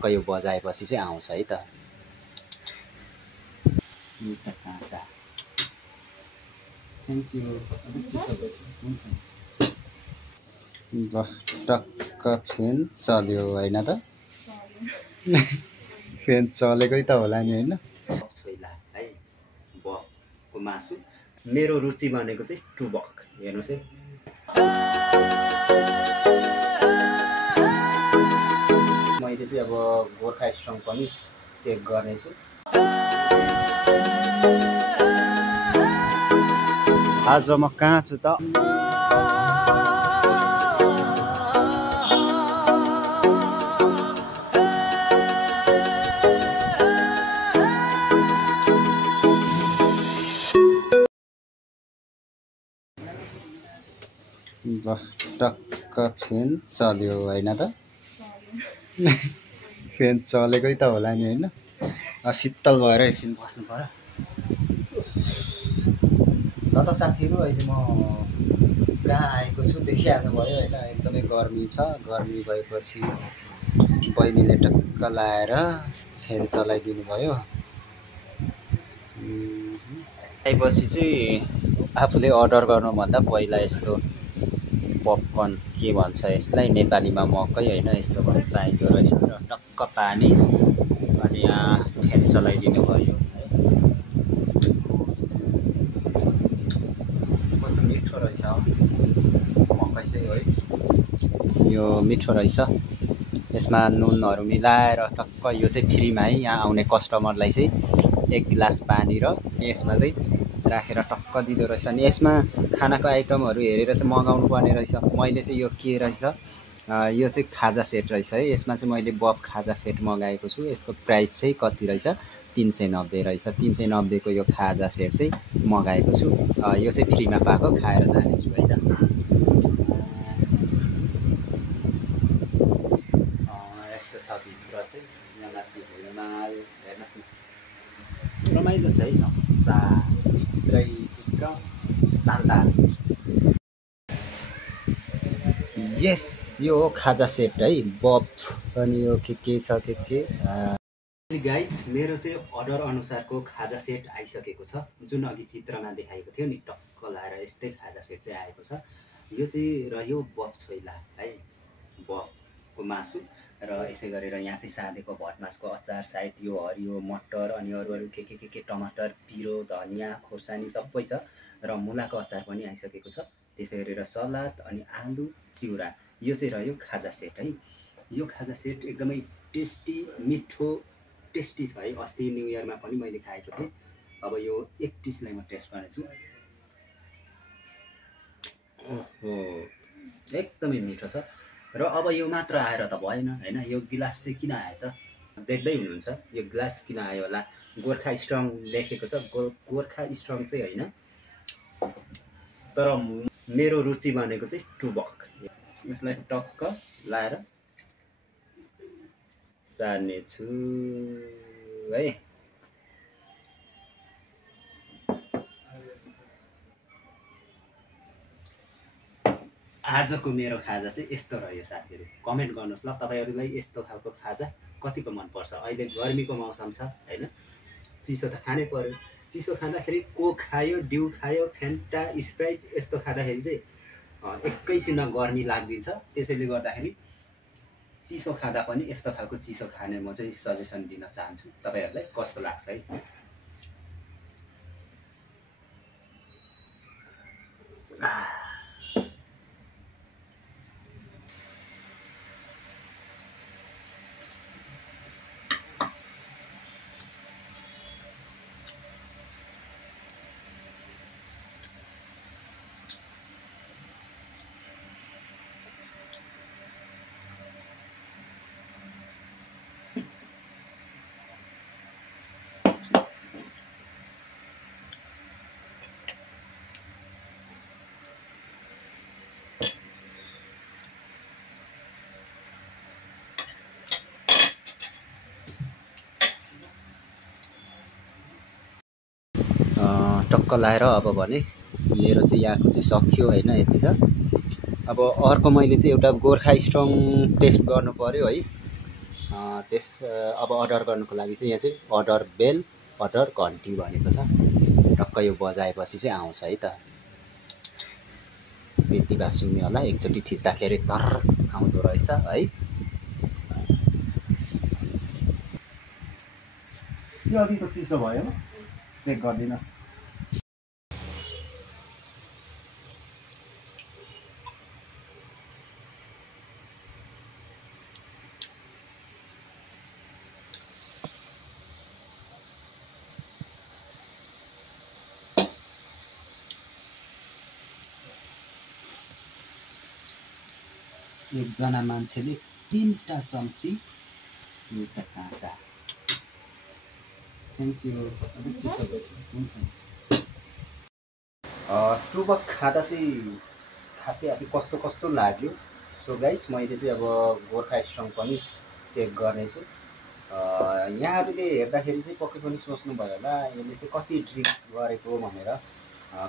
टक्क यो बजाएपछि चाहिँ आउँछ है त। काँटा थ्याङ्क यू। ल टक्क फ्यान चल्यो होइन त? फ्यान चलेकै त होला नि होइन? छोइला है बकको मासु। मेरो रुचि भनेको चाहिँ टुबक। हेर्नुहोस् है, मैले चाहिँ अब गोर्खा स्ट्रङ पनि चेक गर्नेछु। आज म कहाँ छु त? ल टक्क फ्यान चल्यो होइन त? फ्यान चलेकै त होला नि होइन? शीतल भएर एकछिन बस्नु पर्यो। ल त साथीहरू, अहिले म कहाँ आएको छु देखिहाल्नु भयो होइन? एकदमै गर्मी छ। गर्मी भएपछि बहिनीले टक्क लाएर फ्यान चलाइदिनु भयो। आएपछि चाहिँ आफूले अर्डर गर्नुभन्दा पहिला यस्तो पपकर्न के भन्छ यसलाई नेपालीमा मकै होइन, यस्तो पनि पाइँदो रहेछ र टक्क पानी अनि यहाँ फ्यान चलाइदिनु भयो है। कस्तो मिठो रहेछ मकै चाहिँ है, यो मिठो रहेछ। यसमा नुनहरू मिलाएर टक्क यो चाहिँ फ्रीमा है, यहाँ आउने कस्टमरलाई चाहिँ 1 गिलास पानी र यसमा चाहिँ राखेर टक्क दिँदो रहेछ। अनि यसमा खानाको आइटमहरू हेरेर चाहिँ मगाउनु पर्ने रहेछ। मैले चाहिँ यो के रहेछ, यो चाहिँ खाजा सेट रहेछ है। यसमा चाहिँ मैले बब खाजा सेट मगाएको छु। यसको प्राइस चाहिँ कति रहेछ, 390 रहेछ। 390 को यो खाजा सेट चाहिँ मगाएको छु। यो चाहिँ फ्रीमा पाएको, खाएर जानेछु होइन। यस्तो छ भित्र चाहिँ, यहाँ माथि हिमाल हेर्नुहोस् न, रमाइलो छ है। नक्सा चित्र शानदार। यस, यो हो खाजा सेट है, बब अनि यो के छ के गाइज। मेरो चाहिँ अर्डर अनुसारको खाजा सेट आइसकेको छ, जुन अघि चित्रमा देखाएको थियो नि, टक्क लाएर यस्तै खाजा सेट चाहिँ आएको छ। यो चाहिँ रह्यो बब छोइला है, बबको मासु र यसै गरेर यहाँ चाहिँ साँधेको भटमासको अचार, सायद यो हरियो मटर अनि अरू के टमाटर, पिरो, धनियाँ, खोर्सानी सबै छ र मुलाको अचार पनि आइसकेको छ। त्यसै गरेर सलाद अनि आलु चिउरा। यो चाहिँ रह्यो खाजा सेट है। यो खाजा सेट एकदमै टेस्टी, मिठो टेस्टी छ है। अस्ति न्यू इयरमा पनि मैले खाएको थिएँ। अब यो एक पिसलाई म टेस्ट गर्नेछु। ओहो, एकदमै मिठो छ। र अब यो मात्र आएर त भएन होइन, यो गिलास चाहिँ किन आयो त? देख्दै हुनुहुन्छ यो गिलास किन आयो होला। गोर्खा स्ट्रङ लेखेको छ, गोर्खा स्ट्रङ चाहिँ होइन, तर मेरो रुचि भनेको चाहिँ टुबक। यसलाई टक्क लाएर सार्नेछु है। आजको मेरो खाजा चाहिँ यस्तो रह्यो साथीहरू। कमेन्ट गर्नुहोस् ल, तपाईँहरूलाई यस्तो खालको खाजा कतिको मनपर्छ। अहिले गर्मीको मौसम छ होइन, चिसो त खानै पर्यो। चिसो खाँदाखेरि कोक खायो, डिउ खायो, फेन्टा, स्प्राइट यस्तो खाँदाखेरि चाहिँ एकैछिनमा गर्मी लाग्दिन्छ। त्यसैले गर्दाखेरि चिसो खाँदा पनि यस्तो खालको चिसो खाने म चाहिँ सजेसन दिन चाहन्छु। तपाईँहरूलाई कस्तो लाग्छ है? टक्क लाएर अब भने मेरो चाहिँ यहाँको चाहिँ सक्यो होइन, यति छ। अब अर्को मैले चाहिँ एउटा गोर्खा स्ट्रङ टेस्ट गर्नु पर्यो है। अब अर्डर गर्नुको लागि चाहिँ यहाँ चाहिँ अर्डर बेल अर्डर घन्टी भनेको छ। टक्क यो बजाएपछि चाहिँ आउँछ है त। यति भए सुन्यो होला, एकचोटि थिच्दाखेरि तर आउँदो रहेछ है। यो अघिको चिसो भयो, चेक गरिदिनुहोस्। एकजना मान्छेले 3टा चम्ची एउटा काँटा। Thank you. हुन्छ। टुबक खाँदा चाहिँ खासै आफै कस्तो कस्तो लाग्यो। सो गाइज मैले चाहिँ अब गोर्खा स्ट्रङ पनि चेक गर्नेछु। यहाँहरूले हेर्दाखेरि चाहिँ पक्कै पनि सोच्नुभयो होला यसले चाहिँ कति ड्रिङ्क्स गरेको भनेर।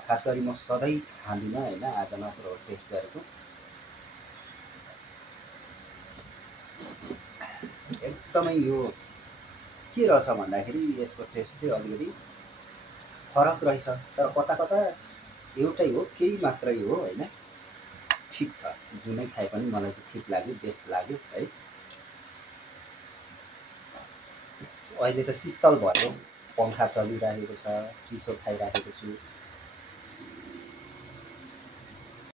खास गरी म सधैँ खाँदिनँ होइन, आज मात्र हो टेस्ट गरेको। एकदमै यो के रहेछ भन्दाखेरि यसको टेस्ट चाहिँ अलिकति फरक रहेछ, तर कता कता एउटै हो, केही मात्रै हो होइन। ठिक छ, जुनै खाए पनि मलाई चाहिँ ठिक लाग्यो, बेस्ट लाग्यो है। अहिले त शीतल भयो, पङ्खा चलिरहेको छ, चिसो खाइराखेको छु।